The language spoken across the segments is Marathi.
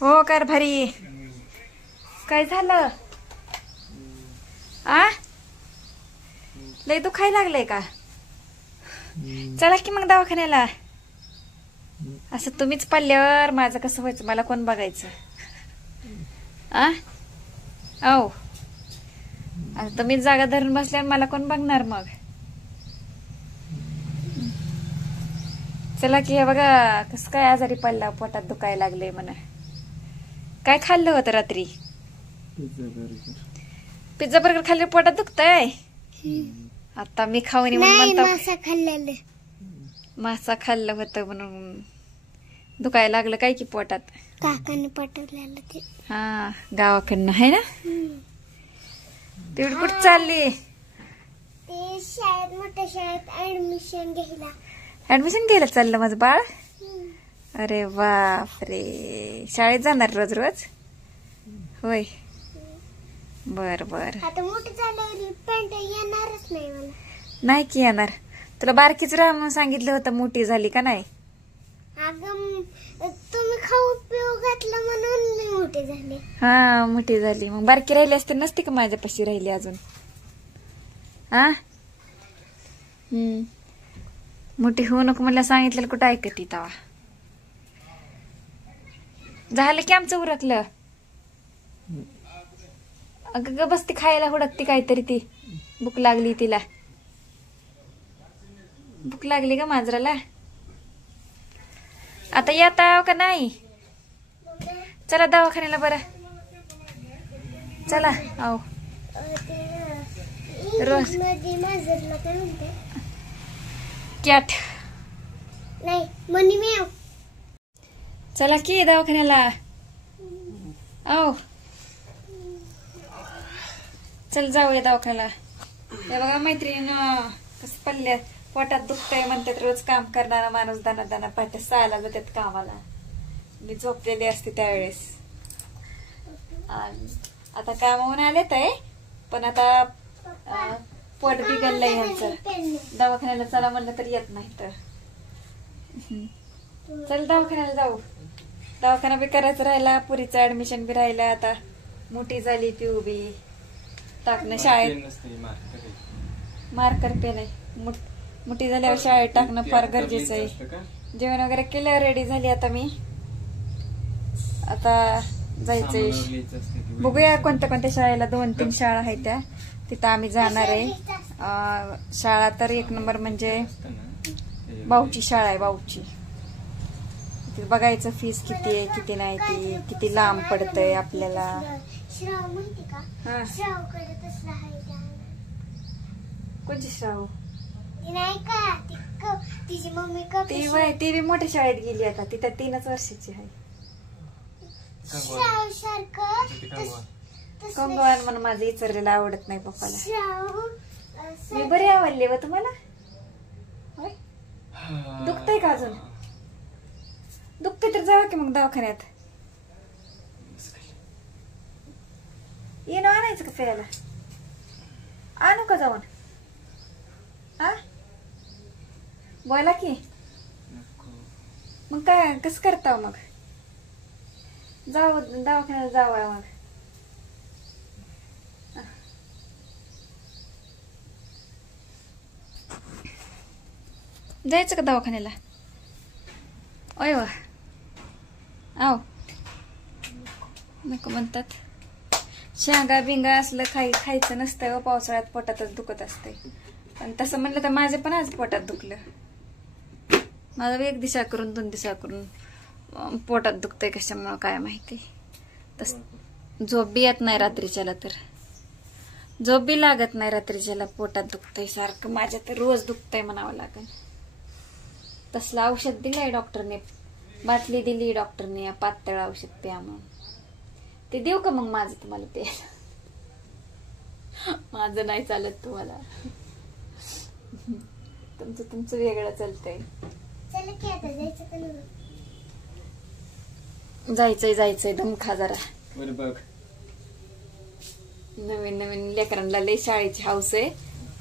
हो कर भारी. काय झालं आ? लय दुखायला लागलंय का? चला की मग दवाखान्याला. असं तुम्हीच पडल्यावर माझं कसं व्हायचं? मला कोण बघायचं? आ ओ, आता तुम्हीच जागा धरून बसल्यावर मला कोण बघणार मग? चला की. हे बघा कसं काय आजारी पडला, पोटात दुखायला लागले म्हणा. काय खाल्लं होतं रात्री? पिझ्झा बर्गर खाल्ले पोटात दुखतंय? आता मी खाऊन मासा खाल्लेलं. मासा खाल्लं होतं म्हणून दुखायला लागलं काय की पोटात? काकाने पाठवलेलं ते. हा, गावाकडनं आहे ना. तेवढी कुठं चालली? ते शाळेत, मोठ्या शाळेत ऍडमिशन घ्यायला. ऍडमिशन घ्यायला चाललं माझं बाळ? अरे बापरे, शाळेत जाणार रोज रोज? होय, बर बर. आता मोठी झाल्यावर पॅन्ट येणारच नाही मला. नाही की येणार. तुला बारकीच राहा म्हणून सांगितलं होतं, मोठी झाली का नाही? अगं तुम्ही खाऊ पिऊ घातलं म्हणून मी मोठी झाले. हा, मोठी झाली. मग बारकी राहिली असते नसती का माझ्यापाशी राहिली अजून? हा, मोठी होऊ नको म्हणलं सांगितलं, कुठं ऐकती तवा? झालं की आमचं उरकलं. अगं ग बसती खायला हुडकती काहीतरी. ती भूक लागली तिला. भूक लागली का मांजराला? आता येता का नाही? चला दवाखान्याला. बरं चला. आओ रोज कॅट नाही मनी म्याव. चला की दवाखान्याला. आओ चल जाऊया दवाखान्याला. हे बघा मैत्रिणीनं कसं पडल्या, पोटात दुखतंय म्हणतात. रोज काम करणारा माणूस दाना दाना पाहते 6ला जातात कामाला. मी झोपलेली असते त्यावेळेस. आता कामावून आलेत आहे, पण आता पोट बिघडलंय ह्यांचं. दवाखान्याला चला म्हणलं तर येत नाही. तर चल दवाखान्याला जाऊ. दवाखाना बी करायचं राहिला, पुरीचं ऍडमिशन बी राहिलं. आता मोठी झाली ती उभी. टाकणं शाळेत, मार्कर पेन आहे. मोठी झाल्यावर शाळेत टाकणं फार गरजेचं आहे. जेवण वगैरे केलं, रेडी झाली आता मी. आता जायचंय. बघूया कोणत्या कोणत्या शाळेला. 2-3 शाळा आहेत त्या, तिथं आम्ही जाणार आहे. शाळा तर 1 नंबर म्हणजे बाऊची शाळा आहे. बाऊची बघायचं फीस किती आहे किती नाही, ती किती लांब पडतंय आपल्याला. कोणची श्राव? नाही का तिची मम्मी ती बी मोठ्या शाळेत गेली आता. ती तर 3च वर्षाची आहे. कंगवान म्हणून माझं विचारलेलं आवडत नाही पप्पाला. मी बरी आवडली व तुम्हाला? दुखतंय का अजून? दुखते तर जावा की मग दवाखान्यात. येणं आणायचं का फिरायला? आणू का जाऊन? आ बोला की. मग काय कसं करता मग? जाऊ दवाखान्याला जाऊया मग. जायचं का दवाखान्याला? ओय वा. आव नको म्हणतात. शेंगा बिंगा असलं खायचं नसतंय व पावसाळ्यात पोटातच दुखत असते. पण तसं म्हणलं तर माझे पण आज पोटात दुखलं. माझं 1 दिवसा करून 2 दिवसा करून पोटात दुखतंय. कशामुळं काय माहिती. तस झोप बी येत नाही रात्रीच्याला. तर झोप बी लागत नाही रात्रीच्याला. पोटात दुखतंय सारखं. माझ्या तर रोज दुखतंय म्हणावं लागेल. तसलं औषध दिलंय डॉक्टरने. बाटली दिली डॉक्टरने पातळ औषध प्या म्हणून. ते देऊ का मग माझं तुम्हाला प्यायला? माझं नाही चालत तुम्हाला. तुमचं वेगळं चालतंय. जायचंय दम खा जरा. नवीन लेकरांना लय शाळेची हौस आहे.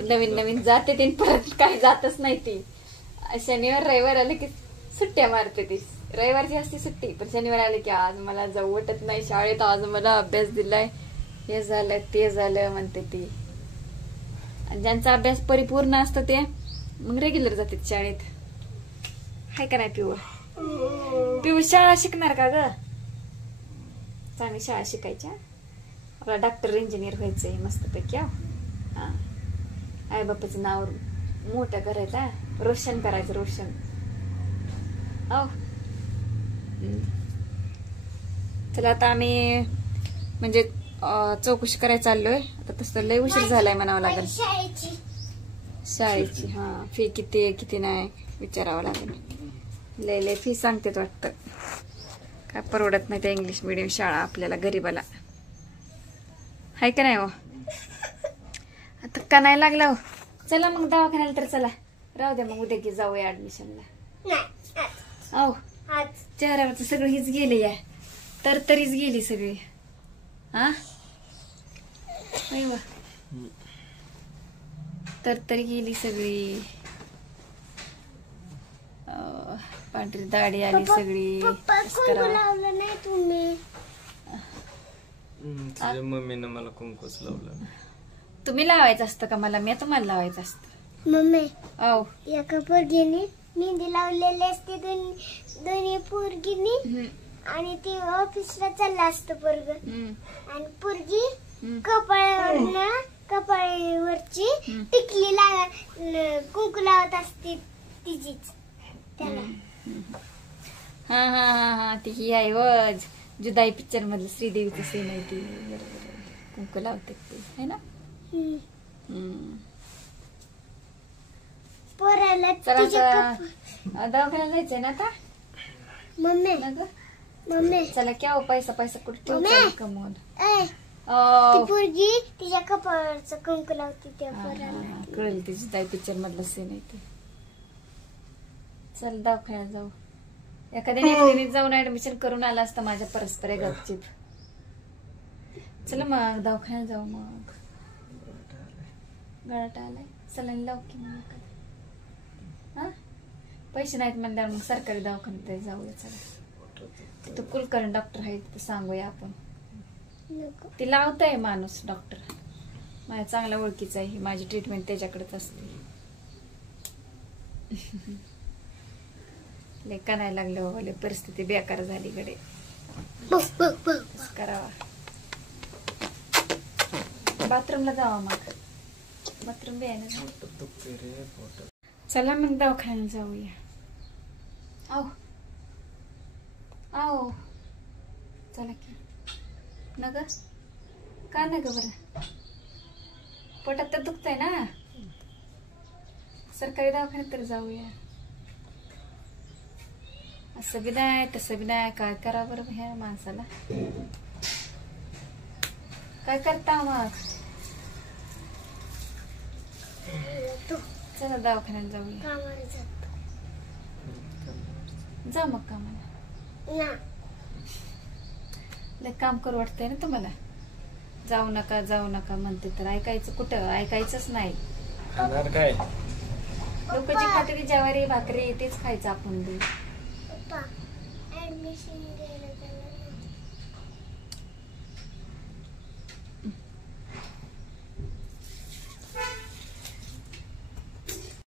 नवीन जाते ते परत काही जातच नाही ती. शनिवार रविवार आले की सुट्ट्या मारते ती. रविवारची असते सुट्टी, पण शनिवारी आले की आज मला जाऊ वाटत नाही शाळेत, आज मला अभ्यास दिलाय, हे झालं ते झालं म्हणते ती. आणि ज्यांचा अभ्यास परिपूर्ण असतो ते मग रेग्युलर जातात शाळेत. हाय का नाही पिऊ? पिऊ शाळा शिकणार का ग? चांगली शाळा शिकायच्या, आपला डॉक्टर इंजिनियर व्हायचंय मस्तपैकी. हा, आई बापाचं नाव मोठं करायचं, रोशन करायचं, रोशन. चला आता आम्ही म्हणजे चौकशी करायला चाललोय. आता तसं लय उशीर झालाय म्हणावं लागेल शाळेची. हा, फी किती किती नाही विचारावं लागेल. लय लय फी सांगतेत वाटतं, काय परवडत नाही त्या इंग्लिश मिडियम शाळा आपल्याला गरीबाला. हाय का नाही हो? आता का नाही लागला हो? चला मग दवाखान्याला तर चला. राहू द्या मग, उद्या की जाऊया ऍडमिशनला. हो, चेहऱ्यावरच सगळं हीच गेली या, तरतरीच गेली सगळी. हा, तरतरी गेली सगळी. पांढरी दाढी आली सगळी. लावलं नाही तुम्ही? तुझ्या मम्मीनं मला कुंकूच लावलं. तुम्ही लावायचं असतं का मला? मी तुम्हाला लावायचं असतं. मम्मी, औ एका पोरगीने मेहंदी लावलेली असते दोन्ही पोरगीनी, आणि ती ऑफिसला चालला असतं पोरग, आणि पोरगी कपाळावरची टिकली कुंकू लावत असते तिचीच त्याला. हा हा हा हा, ती ही आहे व जुदाई पिक्चर मधलं श्रीदेवीचं सीन आहे ती. कुंकू लावते ती है ना. पोराला दवाखान्यात जायचंय ना आता. मम्मी मम्मी चला क्या हो, पैसा पैसा कुठे ठेवतो कमवून. ती पोरगी तिच्या कपाळावरचं कुंकू लावते त्या पोराला. कळेल ती जुदाई पिक्चर मधलं सीन आहे ते. चल दवाखान्यात जाऊ. एखाद्या नेत्याने जाऊन ऍडमिशन करून आला असतं माझ्या परस्पर गपचिप. चला मग दवाखान्यात जाऊ. मग गळाट आलाय, सलाईन लाव की मग एखादं. हा, पैसे नाहीत म्हणल्यावर मग सरकारी दवाखान्यात जाऊया. चला, तिथं कुलकर्णी डॉक्टर आहे, तिथं सांगूया आपण. ती लावताय माणूस डॉक्टर, माझ्या चांगल्या ओळखीचा आहे. माझी ट्रीटमेंट त्याच्याकडेच असते. लेका नाही लागलं बाबा, लय परिस्थिती बेकार झाली कडे. करावा, बाथरूमला जावा. मग बाथरूम बी आहे ना. चला मग दवाखान्यात जाऊया. आओ आओ, चला की. न ग का नाही ग बरं? पोटात तर दुखतंय ना. सरकारी दवाखान्यात तर जाऊया. असं बी नाही तसं बी नाही, काय करा बरं ह्या माणसाला. काय करता मग? चला दवाखान्यात जाऊया. जा मग कामाला. लय काम करू वाटतंय ना तुम्हाला. जाऊ नका जाऊ नका म्हणते तर ऐकायचं कुठं? ऐकायचंच नाही. काय लोक जी खात्री ज्वारी भाकरी तेच खायचं आपण बी. ऍडमिशन